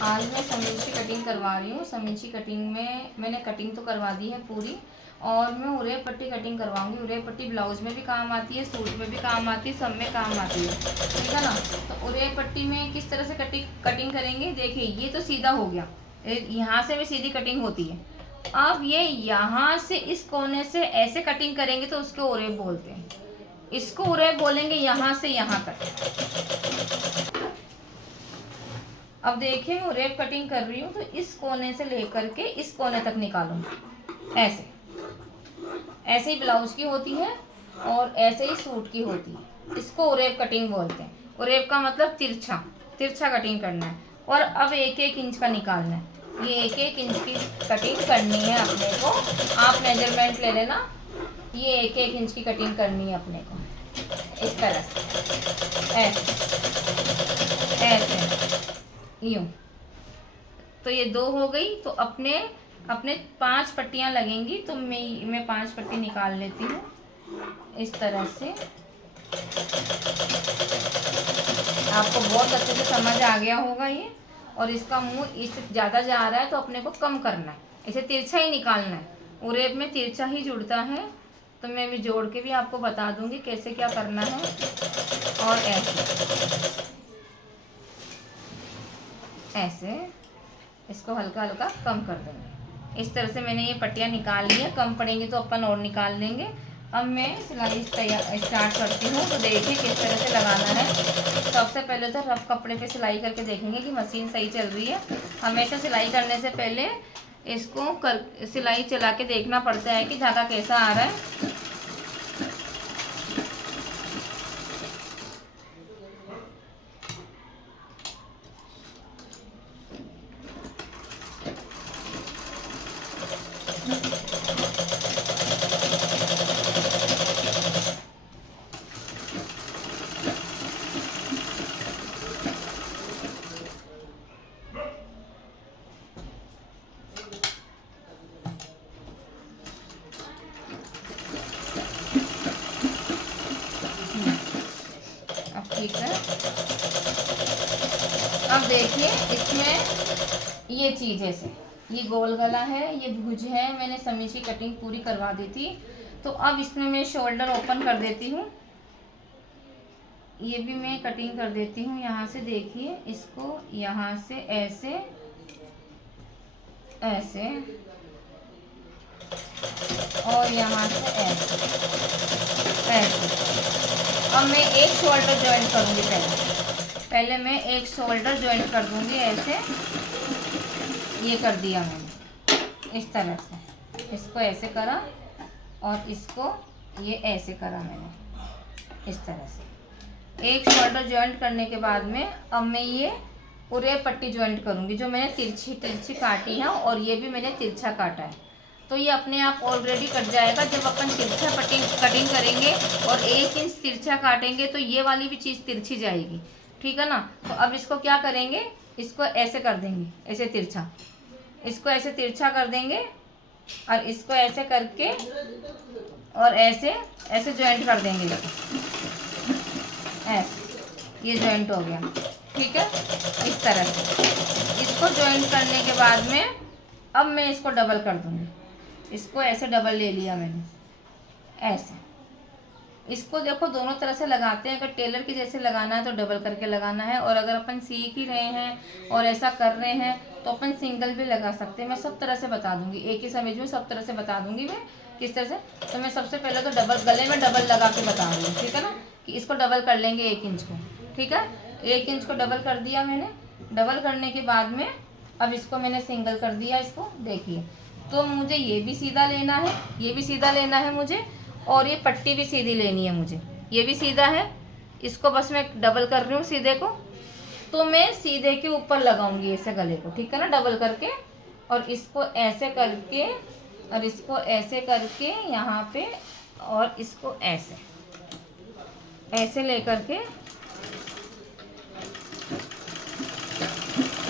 आज मैं समीज की कटिंग करवा रही हूँ। समीज की कटिंग में मैंने कटिंग तो करवा दी है पूरी, और मैं उरेब पट्टी कटिंग करवाऊंगी। उरेब पट्टी ब्लाउज में भी काम आती है, सूट में भी काम आती है, सब में काम आती है, ठीक है ना। तो उरेब पट्टी में किस तरह से कटिंग करेंगे, देखिए ये तो सीधा हो गया, यहाँ से भी सीधी कटिंग होती है। अब ये यहाँ से इस कोने से ऐसे कटिंग करेंगे तो उसको उरेब बोलते हैं। इसको उरेब बोलेंगे यहाँ से यहाँ तक। अब देखिए मैं उरेब कटिंग कर रही हूँ, तो इस कोने से लेकर के इस कोने तक निकालूंगी। ऐसे ऐसे ही ब्लाउज की होती है और ऐसे ही सूट की होती है। इसको उरेब कटिंग बोलते हैं। उरेब का मतलब तिरछा, तिरछा कटिंग करना है। और अब 1-1 इंच का निकालना है। ये 1-1 इंच की कटिंग करनी है अपने को। आप मेजरमेंट ले लेना। ये 1-1 इंच की कटिंग करनी है अपने को, इस तरह से, ऐसे ऐसे यूं। तो ये 2 हो गई। तो अपने अपने 5 पट्टियां लगेंगी। तो मैं 5 पट्टी निकाल लेती हूँ इस तरह से। आपको बहुत अच्छे से समझ आ गया होगा ये। और इसका मुंह इससे ज़्यादा जा रहा है तो अपने को कम करना है, इसे तिरछा ही निकालना है। उरेब में तिरछा ही जुड़ता है। तो मैं भी जोड़ के भी आपको बता दूंगी कैसे क्या करना है। और ऐसे इसको हल्का हल्का कम कर देंगे। इस तरह से मैंने ये पट्टियाँ निकाल ली है। कम पड़ेंगी तो अपन और निकाल लेंगे। अब मैं सिलाई स्टार्ट करती हूँ। तो देखिए किस तरह से लगाना है। सबसे पहले तो रफ कपड़े पे सिलाई करके देखेंगे कि मशीन सही चल रही है। हमेशा सिलाई करने से पहले इसको सिलाई चला के देखना पड़ता है कि धागा कैसा आ रहा है। ठीक है। अब देखिए इसमें ये चीज़ ऐसे, ये गोल गला है, ये भुज है। मैंने समीज की कटिंग पूरी करवा दी थी। तो अब इसमें मैं शोल्डर ओपन कर देती हूँ। ये भी मैं कटिंग कर देती हूँ यहाँ से। देखिए इसको यहाँ से ऐसे ऐसे और यहाँ से ऐसे ऐसे। अब मैं एक शोल्डर ज्वाइंट करूँगी। पहले मैं एक शोल्डर ज्वाइंट कर दूँगी ऐसे। ये कर दिया मैंने इस तरह से। इसको ऐसे करा और इसको ये ऐसे करा मैंने इस तरह से। एक शोल्डर ज्वाइंट करने के बाद में अब मैं ये उरेब पट्टी ज्वाइंट करूँगी, जो मैंने तिरछी तिरछी काटी है और ये भी मैंने तिरछा काटा है। तो ये अपने आप ऑलरेडी कट जाएगा। जब अपन तिरछा कटिंग करेंगे और 1 इंच तिरछा काटेंगे तो ये वाली भी चीज़ तिरछी जाएगी, ठीक है ना। तो अब इसको क्या करेंगे, इसको ऐसे कर देंगे, ऐसे तिरछा, इसको ऐसे तिरछा कर देंगे और इसको ऐसे करके और ऐसे ऐसे ज्वाइंट कर देंगे। ऐसे ये ज्वाइंट हो गया, ठीक है। इस तरह से इसको ज्वाइंट करने के बाद में अब मैं इसको डबल कर दूँगी। इसको ऐसे डबल ले लिया मैंने ऐसे। इसको देखो दोनों तरह से लगाते हैं। अगर टेलर के जैसे लगाना है तो डबल करके लगाना है, और अगर अपन सीख ही रहे हैं और ऐसा कर रहे हैं तो अपन सिंगल भी लगा सकते हैं। मैं सब तरह से बता दूंगी, एक ही समझ में सब तरह से बता दूंगी मैं किस तरह से। तो मैं सबसे पहले तो डबल, गले में डबल लगा के बता रही हूँ, ठीक है ना, कि इसको डबल कर लेंगे 1 इंच को, ठीक है। 1 इंच को डबल कर दिया मैंने। डबल करने के बाद में अब इसको मैंने सिंगल कर दिया। इसको देखिए, तो मुझे ये भी सीधा लेना है, ये भी सीधा लेना है मुझे, और ये पट्टी भी सीधी लेनी है मुझे। ये भी सीधा है, इसको बस मैं डबल कर रही हूँ सीधे को। तो मैं सीधे के ऊपर लगाऊंगी ऐसे गले को, ठीक है ना, डबल करके। और इसको ऐसे करके और इसको ऐसे करके यहाँ पे, और इसको ऐसे ऐसे लेकर के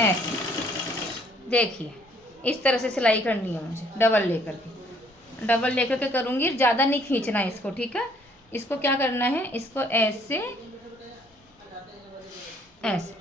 ऐसे। देखिए इस तरह से सिलाई करनी है मुझे, डबल लेकर के करूँगी। ज़्यादा नहीं खींचना है इसको, ठीक है। इसको क्या करना है, इसको ऐसे ऐसे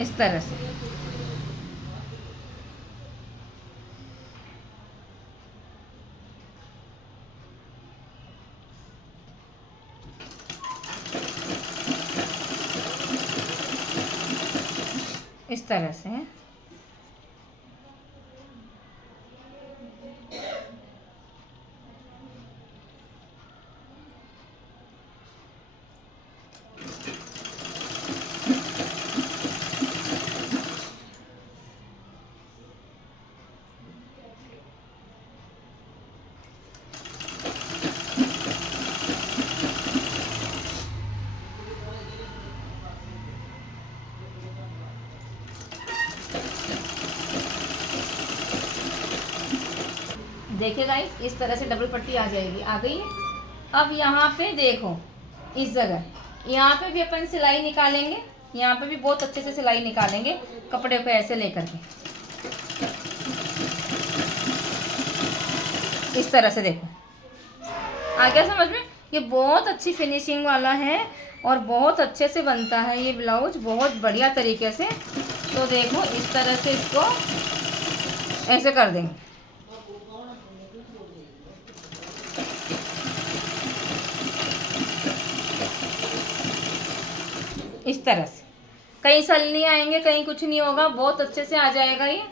इस तरह से। इस तरह से देखिए गाइस, इस तरह से डबल पट्टी आ जाएगी, आ गई है। अब यहाँ पे देखो, इस जगह यहाँ पे भी अपन सिलाई निकालेंगे, यहाँ पे भी बहुत अच्छे से सिलाई निकालेंगे कपड़े को ऐसे लेकर के, इस तरह से। देखो आ गया समझ में। ये बहुत अच्छी फिनिशिंग वाला है और बहुत अच्छे से बनता है ये ब्लाउज, बहुत बढ़िया तरीके से। तो देखो इस तरह से इसको ऐसे कर देंगे, इस तरह से। कहीं सल नहीं आएंगे, कहीं कुछ नहीं होगा, बहुत अच्छे से आ जाएगा ये।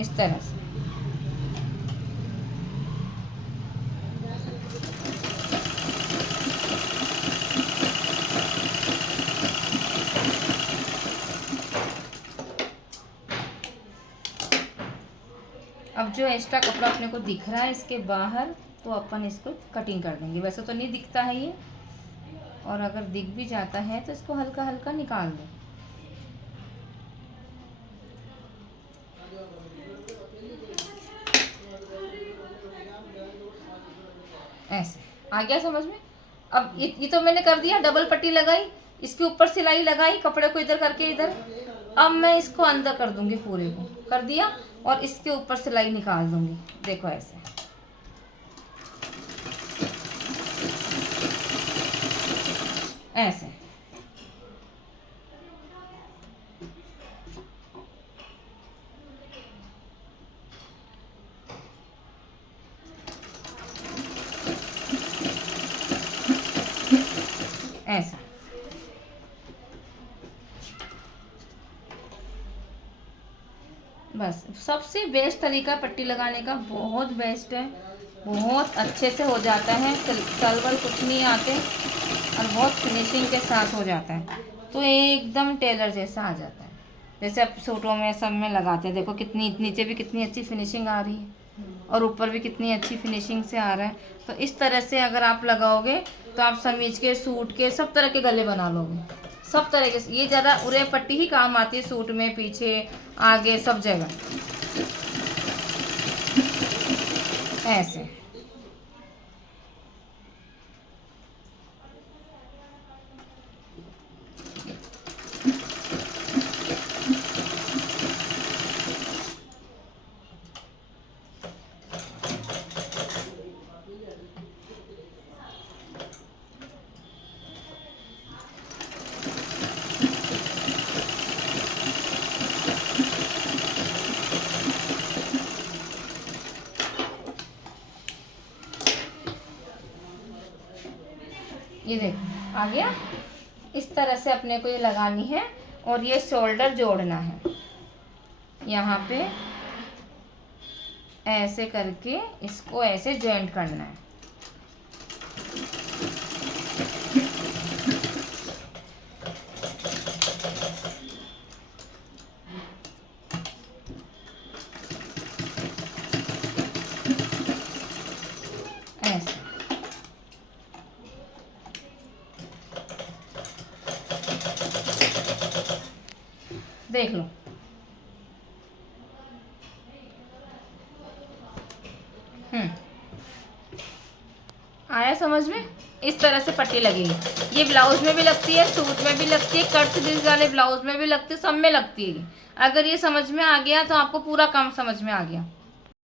इस तरह से अब जो एक्स्ट्रा कपड़ा अपने को दिख रहा है इसके बाहर, तो अपन इसको कटिंग कर देंगे। वैसे तो नहीं दिखता है ये, और अगर दिख भी जाता है तो इसको हल्का हल्का निकाल दो, ऐसे। आ गया समझ में। अब ये तो मैंने कर दिया, डबल पट्टी लगाई, इसके ऊपर सिलाई लगाई, कपड़े को इधर करके इधर। अब मैं इसको अंदर कर दूंगी, पूरे को कर दिया, और इसके ऊपर सिलाई निकाल दूंगी। देखो ऐसे, ऐसे। ऐसा बस सबसे बेस्ट तरीका पट्टी लगाने का, बहुत बेस्ट है, बहुत अच्छे से हो जाता है, तलवल कुछ नहीं आते, और बहुत फिनिशिंग के साथ हो जाता है। तो एकदम टेलर जैसा आ जाता है, जैसे अब सूटों में सब में लगाते हैं। देखो कितनी नीचे भी कितनी अच्छी फिनिशिंग आ रही है, और ऊपर भी कितनी अच्छी फिनिशिंग से आ रहा है। तो इस तरह से अगर आप लगाओगे तो आप समीज के, सूट के, सब तरह के गले बना लोगे, सब तरह के। ये ज़्यादा उरे पट्टी ही काम आती है सूट में, पीछे आगे सब जगह, ऐसे। ये देखो आ गया। इस तरह से अपने को ये लगानी है, और ये शोल्डर जोड़ना है यहाँ पे, ऐसे करके इसको ऐसे जॉइंट करना है। ऐसे देख लो। आया समझ में। इस तरह से पट्टी लगेगी। ये ब्लाउज में भी लगती है, सूट में भी लगती है, कट स्लीव्स वाले ब्लाउज में भी लगती है, सब में लगती है। अगर ये समझ में आ गया तो आपको पूरा काम समझ में आ गया।